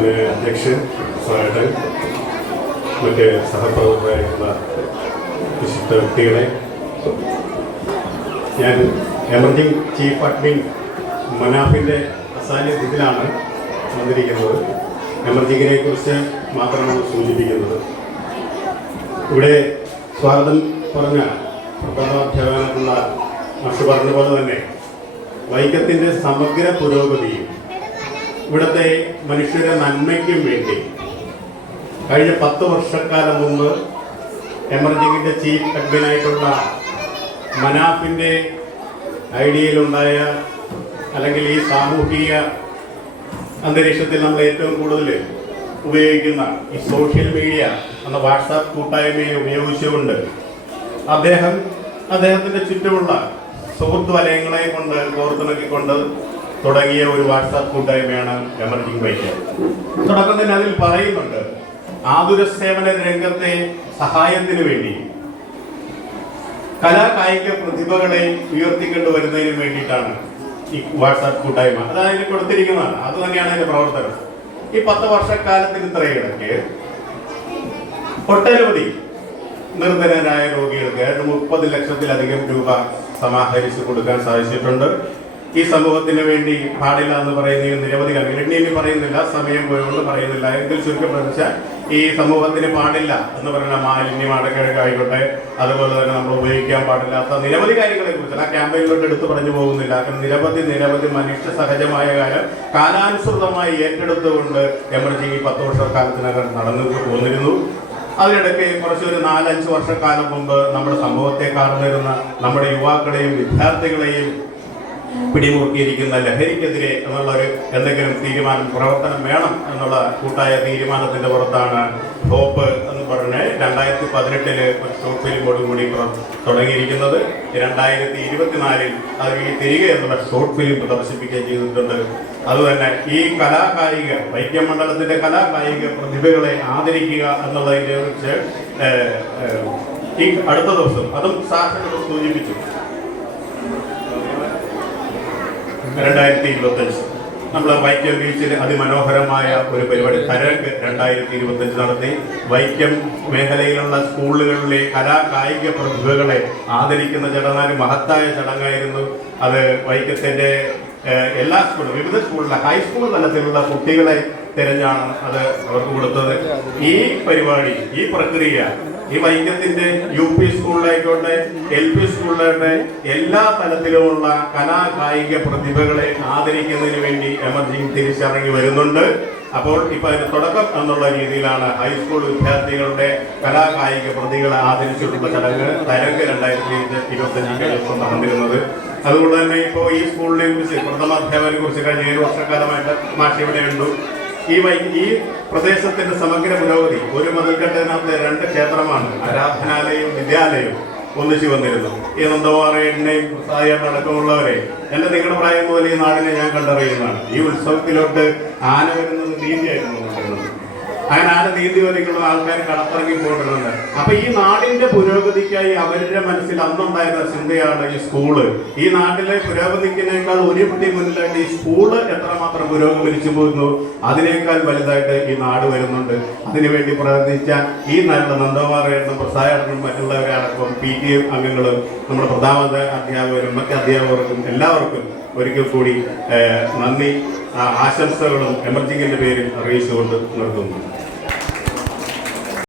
അധ്യക്ഷൻ സ്വാഗതൻ മറ്റ് സഹപ്രവർത്തകരായിട്ടുള്ള വിശിഷ്ട വ്യക്തികളെ ഞാൻ എമർജിംഗ് ചീഫ് അഡ്മിൻ മനാഫിന്റെ അസാന്നിധ്യത്തിലാണ് വന്നിരിക്കുന്നത്. എമർജിങ്ങിനെ കുറിച്ച് മാത്രമാണ് സൂചിപ്പിക്കുന്നത്. ഇവിടെ സ്വാഗതം പറഞ്ഞ പ്രധാനാധ്യാപകനായിട്ടുള്ള മറ്റു പറഞ്ഞ പോലെ തന്നെ വൈക്കത്തിന്റെ സമഗ്ര പുരോഗതിയും ഇവിടുത്തെ മനുഷ്യരെ നന്മയ്ക്കും വേണ്ടി കഴിഞ്ഞ പത്ത് വർഷക്കാലം മുമ്പ് എമർജിങ്ങിന്റെ ചീഫ് അഡ്മിനായിട്ടുള്ള മനാഫിന്റെ ഐഡിയയിലുണ്ടായ അല്ലെങ്കിൽ ഈ സാമൂഹിക അന്തരീക്ഷത്തിൽ നമ്മൾ ഏറ്റവും കൂടുതൽ ഉപയോഗിക്കുന്ന ഈ സോഷ്യൽ മീഡിയ എന്ന വാട്സാപ്പ് കൂട്ടായ്മയെ ഉപയോഗിച്ചുകൊണ്ട് അദ്ദേഹം അദ്ദേഹത്തിന്റെ ചുറ്റുമുള്ള സുഹൃത്ത് വലയങ്ങളെയും കൊണ്ട് കോർത്തിണക്കിക്കൊണ്ട് തുടങ്ങിയ ഒരു വാട്സാപ്പ് കൂട്ടായ്മയാണ് എമർജിംഗ് ബൈക്ക് തുടക്കം തന്നെ അതിൽ പറയുന്നുണ്ട് ആതുര സേവന രംഗത്തെ സഹായത്തിന് വേണ്ടി. കലാകായിക പ്രതിഭകളെ ഉയർത്തിക്കൊണ്ടു വരുന്നതിന് വേണ്ടിയിട്ടാണ് ഈ വാട്സാപ്പ് കൂട്ടായ്മ. അതായത് കൊടുത്തിരിക്കുന്നതാണ്. അത് തന്നെയാണ് അതിന്റെ പ്രവർത്തനം. ഈ പത്ത് വർഷക്കാലത്തിന് ഇത്രയിടയ്ക്ക് ഒട്ടനവധി നിർധനരായ രോഗികൾക്ക് മുപ്പത് ലക്ഷത്തിലധികം രൂപ സമാഹരിച്ച് കൊടുക്കാൻ സാധിച്ചിട്ടുണ്ട്. ഈ സമൂഹത്തിന് വേണ്ടി പാടില്ല എന്ന് പറയുന്ന നിരവധി കാര്യങ്ങൾ ഇനി ഇനി പറയുന്നില്ല സമയം പോയതുകൊണ്ട് പറയുന്നില്ല. എങ്കിൽ ചുരുക്കം പറഞ്ഞാൽ ഈ സമൂഹത്തിന് പാടില്ല എന്ന് പറയുന്ന മാലിന്യം അടക്കിഴക്കായിക്കോട്ടെ അതുപോലെ തന്നെ നമ്മൾ ഉപയോഗിക്കാൻ പാടില്ലാത്ത നിരവധി കാര്യങ്ങളെ കുറിച്ച് ആ ക്യാമ്പയിനിലോട്ട് എടുത്തു പറഞ്ഞു പോകുന്നില്ല. നിരവധി നിരവധി മനുഷ്യ സഹജമായ കാര്യം കാലാനുസൃതമായി ഏറ്റെടുത്തുകൊണ്ട് എമർജിങ് ഈ പത്ത് വർഷക്കാലത്തിനകം നടന്നു പോന്നിരുന്നു. അതിനിടയ്ക്ക് കുറച്ചൊരു നാലഞ്ച് വർഷക്കാലം മുമ്പ് നമ്മുടെ സമൂഹത്തെ കാർന്നിരുന്ന നമ്മുടെ യുവാക്കളെയും വിദ്യാർത്ഥികളെയും പിടിമുറുക്കിയിരിക്കുന്ന ലഹരിക്കെതിരെ എന്നുള്ള ഒരു എന്തെങ്കിലും തീരുമാനം പ്രവർത്തനം വേണം എന്നുള്ള കൂട്ടായ തീരുമാനത്തിന്റെ പുറത്താണ് ഹോപ്പ് എന്ന് പറഞ്ഞ് രണ്ടായിരത്തി പതിനെട്ടിൽ ഒരു ഷോർട്ട് ഫിലിമോട് കൂടി തുടങ്ങിയിരിക്കുന്നത്. രണ്ടായിരത്തി ഇരുപത്തിനാലിൽ അത് ഈ തിരികെ എന്നുള്ള ഷോർട്ട് ഫിലിം പ്രദർശിപ്പിക്കുകയും ചെയ്തിട്ടുണ്ട്. അതുതന്നെ ഈ കലാകായിക വൈദ്യമണ്ഡലത്തിന്റെ കലാകായിക പ്രതിഭകളെ ആദരിക്കുക എന്നുള്ളതിനെ കുറിച്ച് ഈ അടുത്ത ദിവസം അതും സാക്ഷരത സൂചിപ്പിച്ചു. രണ്ടായിരത്തി ഇരുപത്തഞ്ച് നമ്മൾ വൈക്കം ബീച്ചിൽ അതിമനോഹരമായ ഒരു പരിപാടി കരക്ക് രണ്ടായിരത്തി ഇരുപത്തഞ്ച് നടത്തി. വൈക്കം മേഖലയിലുള്ള സ്കൂളുകളിലെ കലാ കായിക പ്രതിഭകളെ ആദരിക്കുന്ന ചടങ്ങാണ് മഹത്തായ ചടങ്ങായിരുന്നു. അത് വൈക്കത്തിന്റെ എല്ലാ സ്കൂളും വിവിധ സ്കൂളിലെ ഹൈസ്കൂൾ തലത്തിലുള്ള കുട്ടികളെ തിരഞ്ഞാണ് അത് അവർക്ക് കൊടുത്തത്. ഈ പരിപാടി ഈ പ്രക്രിയ ഈ വൈക്കത്തിന്റെ യു പി സ്കൂളിലായിക്കോട്ടെ എൽ പി സ്കൂളിലായിട്ടെ എല്ലാ തലത്തിലുമുള്ള കലാ കായിക പ്രതിഭകളെ ആദരിക്കുന്നതിന് വേണ്ടി എമർജിങ് തിരിച്ചിറങ്ങി വരുന്നുണ്ട്. അപ്പോൾ ഇപ്പൊ അതിന് തുടക്കം എന്നുള്ള രീതിയിലാണ് ഹൈസ്കൂൾ വിദ്യാർത്ഥികളുടെ കലാ കായിക പ്രതികളെ ആദരിച്ചിട്ടുള്ള ചടങ്ങ് തരംഗ് രണ്ടായിരത്തി ഇരുപത്തഞ്ചിന്റെ ദിവസം നടന്നിരുന്നത്. അതുകൊണ്ട് തന്നെ ഇപ്പോൾ ഈ സ്കൂളിനെ കുറിച്ച് പ്രഥമാധ്യാപകനെ കുറിച്ച് കഴിഞ്ഞ ഏഴ് വർഷക്കാലമായിട്ട് മാഷി ഇവിടെ ഉണ്ട്. ഈ ഈ പ്രദേശത്തിന്റെ സമഗ്ര പുരോഗതി ഒരു മതിൽക്കെട്ടിനകത്തെ രണ്ട് ക്ഷേത്രമാണ് ആരാധനാലയവും വിദ്യാലയവും ഒന്നിച്ചു വന്നിരുന്നു ഈ നന്ദവാറേണ്ണയും സായം അടക്കമുള്ളവരെ എന്റെ നിങ്ങളുടെ പ്രായം മുതൽ ഈ നാടിനെ ഞാൻ കണ്ടറിയുന്നതാണ്. ഈ ഉത്സവത്തിലോട്ട് ആന വരുന്നത് നീതിയായിരുന്നു അങ്ങനെ ആന നീതി വരയ്ക്കുള്ള ആൾക്കാർ കടത്തിറങ്ങി പോയിട്ടുണ്ട് അപ്പൊ ഈ നാടിന്റെ പുരോഗതിക്കായി അവരുടെ മനസ്സിൽ അന്നുണ്ടായിരുന്ന ചിന്തയാണ് ഈ സ്കൂൾ. ഈ നാട്ടിലെ പുരോഗതിക്കിനേക്കാൾ ഒരു പടി മുന്നിലായിട്ട് ഈ സ്കൂൾ എത്രമാത്രം പുരോഗമിച്ചു പോകുന്നു അതിനേക്കാൾ വലുതായിട്ട് ഈ നാട് വരുന്നുണ്ട്. അതിനുവേണ്ടി പ്രവർത്തിച്ച ഈ നാട്ടിലെ നന്ദകുമാറേണ്ടും പ്രസാദേട്ടനും മറ്റുള്ളവരെ അടക്കം പി ടി എം അംഗങ്ങളും നമ്മുടെ പ്രധാന അധ്യാപകരും മറ്റ് അധ്യാപകർക്കും എല്ലാവർക്കും ഒരിക്കൽ കൂടി നന്ദി. ആശംസകളും എമർജിങ്ങിന്റെ പേരിൽ അറിയിച്ചുകൊണ്ട് നിർത്തുന്നു.